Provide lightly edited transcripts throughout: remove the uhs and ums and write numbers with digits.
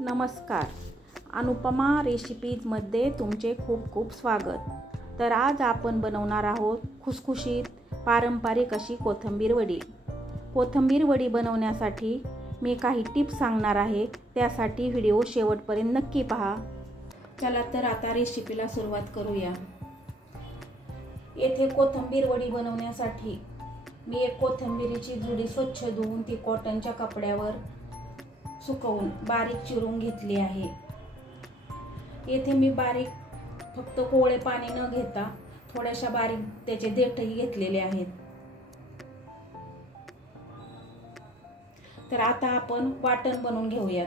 नमस्कार, अनुपमा रेसिपीजमध्ये तुमचे खूप खूप स्वागत। तर आज आपण बनवणार आहोत खुसखुशीत पारंपरिक अशी कोथिंबीर वडी। कोथिंबीर वडी बनवण्यासाठी मी काही टिप्स सांगणार आहे, त्यासाठी व्हिडिओ शेवटपर्यंत नक्की पहा। चला तर आता रेसिपीला सुरुवात करूया। येथे कोथिंबीर वडी बनवण्यासाठी मी एक कोथिंबीरीची जुडी स्वच्छ धुवून ती कॉटनच्या कपड्यावर सुकवून बारीक चिरून घेतली आहे। येथे मी बारीक फक्त कोवळे पाणी न घेता थोड्याशा बारीक त्याचे देठही घेतलेले आहेत। तर आता आपण वाटण बनवून घेऊयात।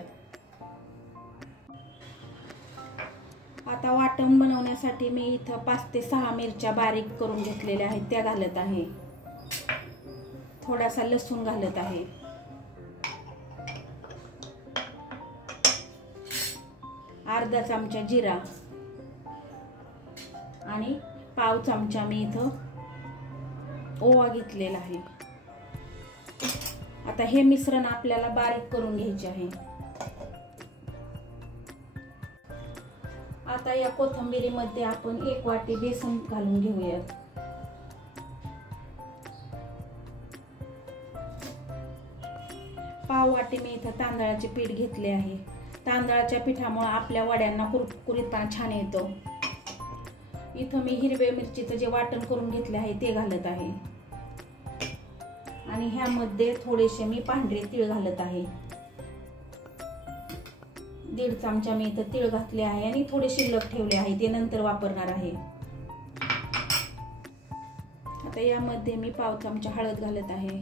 आता वाटण बनवण्यासाठी मी इथं 5 ते 6 मिरच्या बारीक करून घेतलेल्या आहेत, त्या घालत आहे। थोडासा लसूण घालत आहे। अर्धा चमचा जिरा आणि पाव चमचा मी इथं ओवा घेतलेला आहे। आता हे मिश्रण आपल्याला बारीक करून घ्यायचे आहे। आता या कोथिंबीरीमध्ये आपण 1 वाटी बेसन घालून घेऊयात। पाव वाटी मी इथं तांदळाचे पीठ घेतले आहे। तांदळाच्या पिठामुळे आपल्या वड्यांना कुरकुरीतपणा छान येतो। इथं मी हिरव्या मिरचीचं जे वाटण करून घेतले आहे ते घालत आहे आणि ह्यामध्ये थोडेसे मी पांढरे तीळ घालत आहे। 1.5 चमचा मी इथं तीळ घातले आहे आणि थोडे शिल्लक ठेवले आहे, ते नंतर वापरणार आहे। आता यामध्ये मी पाव चमचा हळद घालत आहे,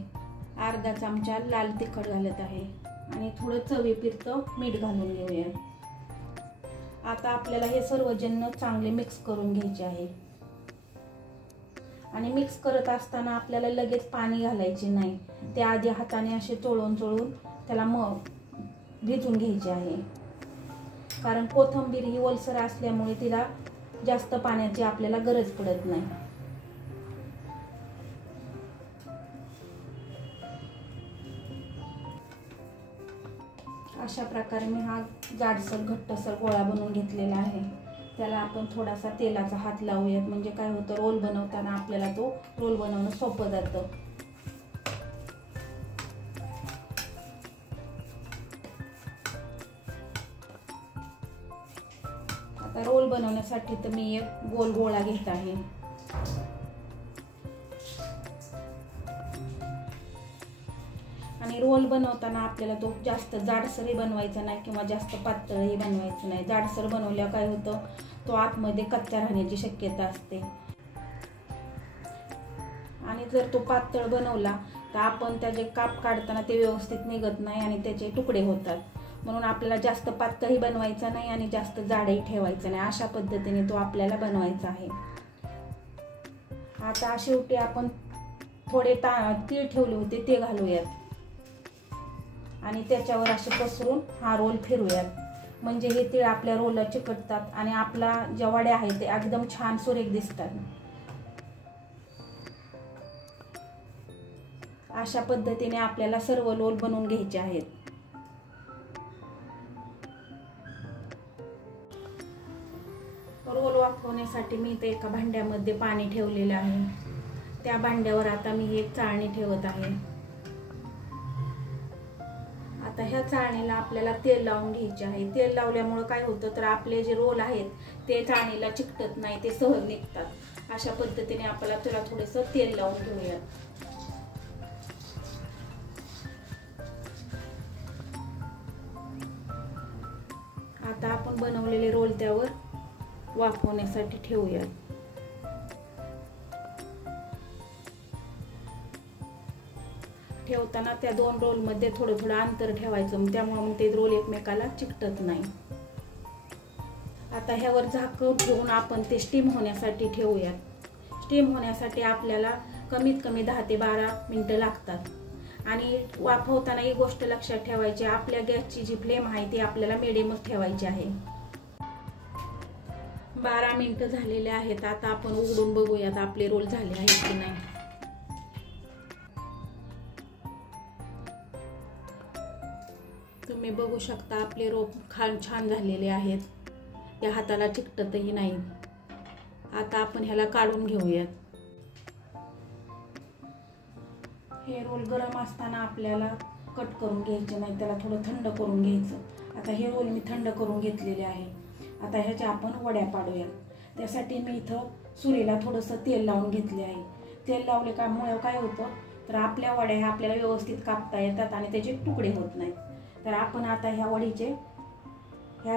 अर्धा चमचा लाल तिखट घालत आहे आणि थोडं चवीपुरतं मीठ घालून घेऊया। आता आपल्याला हे सर्वजण चांगले मिक्स करून घ्यायचे आहे आणि मिक्स करत असताना आपल्याला लगेच पाणी घालायचे नाही, त्याआधी हाताने असे चोळून त्याला भिजून घ्यायचे आहे। कारण कोथिंबीर ही ओलसर असल्यामुळे तिला जास्त पाण्याची आपल्याला गरज पडत नाही। अशा प्रकारे मी हा जाडसर घट्टसर गोळा बनवून घेतलेला आहे। त्याला आपण थोडासा तेलाचा हात लावूयात, म्हणजे काय होतं, रोल बनवताना आपल्याला तो रोल बनवणं सोपं जातं। आता रोल बनवण्यासाठी तर मी एक गोल गोळा घेत आहे आणि रोल बनवताना आपल्याला तो जास्त जाडसरही बनवायचा नाही किंवा जास्त पातळही बनवायचं नाही। जाडसर बनवल्या काय होतं, तो आतमध्ये कच्चा राहण्याची शक्यता असते आणि जर तो पातळ बनवला तर आपण त्याचे काप काढताना ते व्यवस्थित निघत नाही आणि त्याचे तुकडे होतात। म्हणून आपल्याला जास्त पातळही बनवायचा नाही आणि जास्त जाडही ठेवायचं नाही, अशा पद्धतीने तो आपल्याला बनवायचा आहे। आता शेवटी आपण थोडे तीळ ठेवले होते ते घालूयात आणि त्याच्यावर असे पसरून हा रोल फिरूयात, म्हणजे हे तीळ आपल्या रोलला चिकटतात आणि आपला ज्या वड्या आहेत ते एकदम छान सुरेख दिसतात। अशा पद्धतीने आपल्याला सर्व रोल बनवून घ्यायचे आहेत। रोल वाफवण्यासाठी मी इथे एका भांड्यामध्ये पाणी ठेवलेलं आहे। त्या भांड्यावर आता मी एक चाळणी ठेवत आहे। आता ह्या चाळणीला आपल्याला तेल लावून घ्यायचे आहे। तेल लावल्यामुळे काय होतं, तर आपले जे रोल आहेत ते चाळणीला चिकटत नाही, ते सहज निघतात। अशा पद्धतीने आपल्याला त्याला थोडंसं तेल लावून घेऊया। आता आपण बनवलेले रोल त्यावर वाफवण्यासाठी ठेवूया। ठेवताना त्या 2 रोल मध्ये थोडं अंतर ठेवायचं, त्यामुळे ते रोल एकमेकाला चिकटत नाही। आता ह्यावर झाकण ठेवून आपण ते स्टीम होण्यासाठी ठेवूयात। स्टीम होण्यासाठी आपल्याला कमीत कमी 10 ते 12 मिनिटं लागतात आणि वाफवताना एक गोष्ट लक्षात ठेवायची, आपल्या गॅसची जी फ्लेम आहे ती आपल्याला मिडियमच ठेवायची आहे। 12 मिनिटं झालेले आहेत। आता आपण उघडून बघूयात आपले रोल झाले आहेत की नाही। तुम्ही बघू शकता आपले रोप छान झालेले आहेत, या हाताला चिकटतही नाही। आता आपण ह्याला काढून घेऊयात। हे रोल गरम असताना आपल्याला कट करून घ्यायचे नाही, त्याला थोडं थंड करून घ्यायचं। आता हे रोल मी थंड करून घेतलेले आहे। आता ह्याच्या आपण वड्या पाडूया। त्यासाठी मी इथं सुरीला थोडंसं तेल लावून घेतले आहे। तेल लावले का मुळे काय होतं तर आपल्या वड्या ह्या आपल्याला व्यवस्थित कापता येतात आणि त्याचे तुकडे होत नाहीत। तर आपण आता ह्या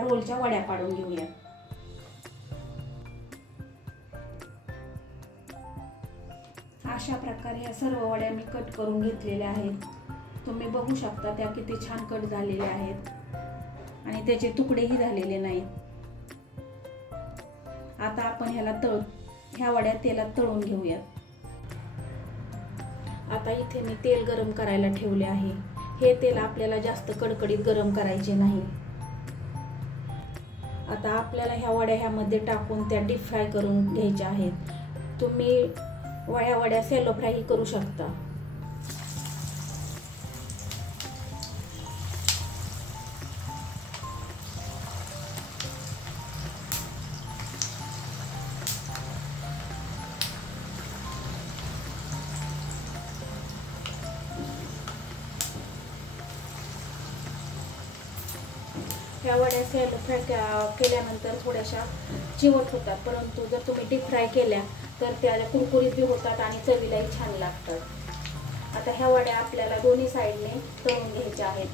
रोलच्या वड्या पाडून घेऊया। अशा प्रकारे ह्या सर्व वड्या मी कट करून घेतलेल्या आहेत। तुम्ही बघू शकता त्या किती छान कट झालेल्या आहेत आणि त्याचे तुकडेही झालेले नाहीत। आता आपण ह्या वड्या तेलात तळून घेऊया। आता इथे मी तेल गरम करायला ठेवले आहे। हे तेल आपल्याला जास्त कडकडीत गरम करायचे नाही। आता आपल्याला ह्या वड्या ह्यामध्ये टाकून त्या डीप फ्राय करून घ्यायच्या आहेत। तुम्ही वड्या सॅलो फ्राय करू शकता। ह्या वड्या सॅलो फ्राय केल्यानंतर थोड्याशा चिवट होतात, परंतु जर तुम्ही डीप फ्राय केल्या तर त्या कुरकुरीत बी होतात आणि चवीलाही छान लागतात। आता ह्या वड्या आपल्याला दोन्ही साईडने तळून घ्यायच्या आहेत।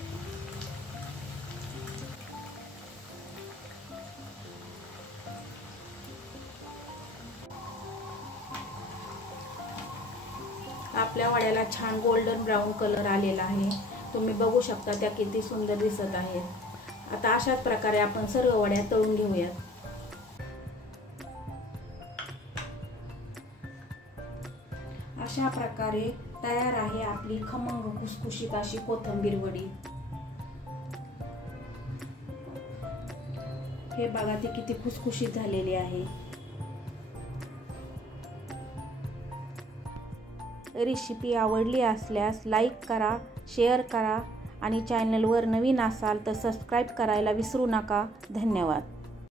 आपल्या वड्याला छान गोल्डन ब्राऊन कलर आलेला आहे। तुम्ही बघू शकता त्या किती सुंदर दिसत आहेत। आता अशाच प्रकारे आपण सर्व वड्या तळून घेऊयात। अशा प्रकारे तयार आहे आपली खमंग खुसखुशीत अशी कोथिंबीर वडी। हे बघा ती किती खुसखुशीत झालेली आहे। रेसिपी आवडली असल्यास लाईक करा, शेअर करा आणि चॅनलवर नवीन असाल तर सबस्क्राईब करायला विसरू नका। धन्यवाद।